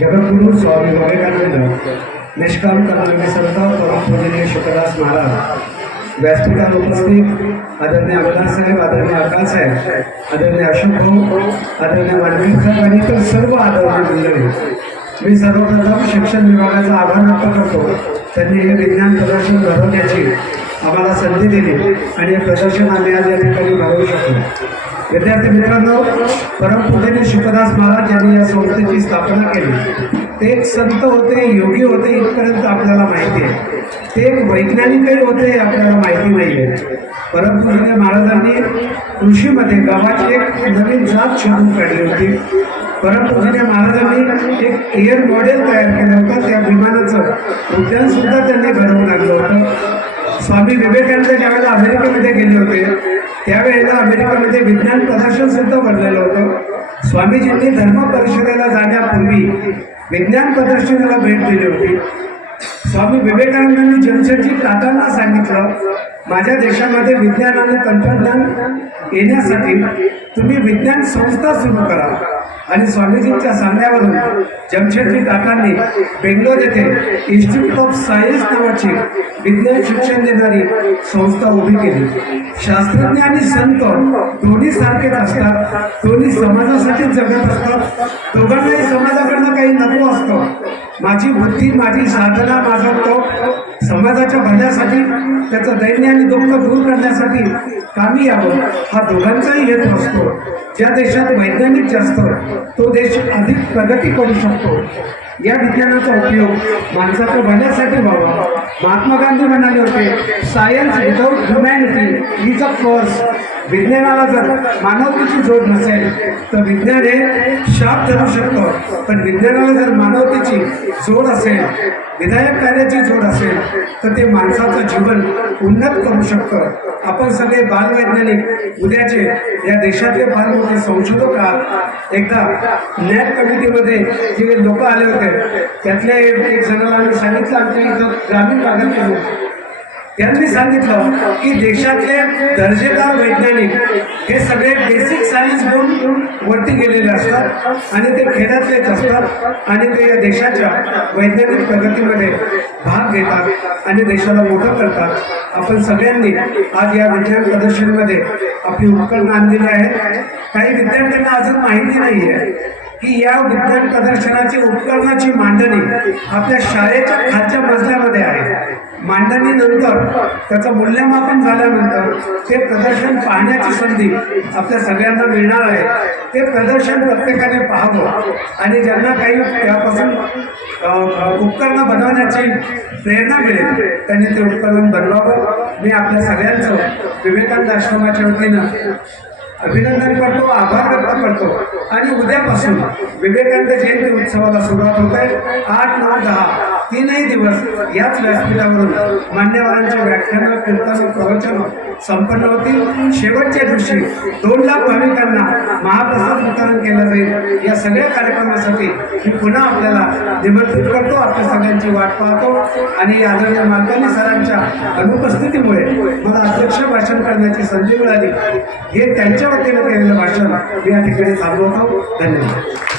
जगद्गुरु स्वामी विवेकानंद, निष्काम कर्मयोगी संत परम पूजनीय शुक्रदास महाराज, व्यासपीठावर उपस्थित आदरणीय आमदार साहेब, आदरणीय अकाल साहेब, आदरणीय अशोक भाऊ, आदरणीय वाल्मिक साहेब आणि इतर सर्व आदरणीय मंडळी, मी सर्वप्रथम शिक्षण विभागाचा आभार व्यक्त करतो. त्यांनी हे विज्ञान प्रदर्शन भरवण्याची आम्हाला संधी दिली आणि हे प्रदर्शन आम्ही आज या ठिकाणी भरवू शकतो. विद्यार्थी मित्रांनो, परमपूजनीय शुक्रदास महाराज यांनी या संस्थेची स्थापना केली. ते एक संत होते, योगी होते इथपर्यंत आपल्याला माहिती आहे. ते एक वैज्ञानिकही होते हे आपल्याला माहिती नाही आहे. परमपूजनीय महाराजांनी कृषीमध्ये गावाची एक नवीन जात शोधून काढली होती. परमपूजनीय महाराजांनी एक एअर मॉडेल तयार केलं होतं. त्या विमानाचं उड्डाण सुद्धा त्यांनी घडवून आणलं होतं. स्वामी विवेकानंद ज्यावेळेला अमेरिकेमध्ये गेले होते त्यावेळेला अमेरिकेमध्ये विज्ञान प्रदर्शन सुद्धा भरलेलं होतं. स्वामीजींनी धर्म परिषदेला जाण्यापूर्वी विज्ञान प्रदर्शनाला भेट दिली होती. स्वामी विवेकानंदांनी जमशेदजी टाटांना सांगितलं, माझ्या देशामध्ये विज्ञान आणि तंत्रज्ञान येण्यासाठी तुम्ही विज्ञान संस्था सुरू करा. आणि स्वामीजींच्या सांगण्यावरून जमशेदजी टाटांनी बेंगलोर येथे इन्स्टिट्यूट ऑफ सायन्स नावाची विज्ञान शिक्षण देणारी संस्था उभी केली. शास्त्रज्ञ आणि संत दोन्ही सारखेच असतात, दोन्ही समाजासाठी जगत असतात. दोघांनाही समाजाकडनं काही नको असतं. माझी बुद्धी, माझी साधना, माझा तप समाजाच्या भल्यासाठी, त्याचं दैन्य आणि दुःख दूर करण्यासाठी कामी यावं हा दोघांचाही हेतू असतो. ज्या देशात वैज्ञानिक जास्त तो देश अधिक प्रगती करू शकतो. या विज्ञानाचा उपयोग माणसाच्या भल्यासाठी व्हावा. महात्मा गांधी म्हणाले होते, science without humanity is a कर्स. विज्ञानाला जर मानवतेची जोड नसेल तर विज्ञान हे शाप धरू शकतं, पण विज्ञानाला जर मानवतेची जोड असेल, विधायक कार्याची जोड असेल तर ते माणसाचं जीवन उन्नत करू शकतं. आपण सगळे बालवैज्ञानिक उद्याचे या देशातले बालमोठे संशोधक आहात. एकदा नॅप कमिटीमध्ये जे लोक आले होते त्यातल्या एक जणाला आम्ही सांगितलं, आमच्या इथं ग्रामीण भागातले लोक, त्यांनी सांगितलं की देशातले दर्जेदार वैज्ञानिक हे सगळे बेसिक सायन्स घेऊन वरती गेलेले असतात आणि ते खेड्यातलेच असतात आणि ते या देशाच्या वैज्ञानिक प्रगतीमध्ये भाग घेतात आणि देशाला मोठं करतात. आपण सगळ्यांनी आज या विज्ञान प्रदर्शनामध्ये आपली उपकरणं आणलेली आहेत. काही विद्यार्थ्यांना अजून माहिती नाही आहे की या विज्ञान प्रदर्शनाची उपकरणाची मांडणी आपल्या शाळेच्या खालच्या मजल्यामध्ये आहे. मांडणीनंतर त्याचं मूल्यमापन झाल्यानंतर ते प्रदर्शन पाहण्याची संधी आपल्या सगळ्यांना मिळणार आहे. ते प्रदर्शन प्रत्येकाने पाहावं आणि ज्यांना काही त्यापासून उपकरणं बनवण्याची प्रेरणा मिळेल त्यांनी ते उपकरण बनवावं. मी आपल्या सगळ्यांचं विवेकानंद आश्रमाच्या वतीनं अभिनंदन करतो, आभार व्यक्त करतो. आणि उद्यापासून विवेकानंद जयंती उत्सवाला सुरुवात होत आहे. 8, 9, 10 तीनही दिवस याच व्यासपीठावरून मान्यवरांच्या व्याख्यानं, कीर्तन, प्रवचन संपन्न होतील. शेवटच्या दिवशी 2 लाख भाविकांना महाप्रसाद वितरण केलं जाईल. या सगळ्या कार्यक्रमासाठी मी पुन्हा आपल्याला निमंत्रित करतो. आपल्या सगळ्यांची वाट पाहतो आणि आदरणीय मालकानी सरांच्या अनुपस्थितीमुळे मला अध्यक्ष भाषण करण्याची संधी मिळाली. हे त्यांच्या वतीनं केलेलं भाषण मी या ठिकाणी थांबवतो. धन्यवाद.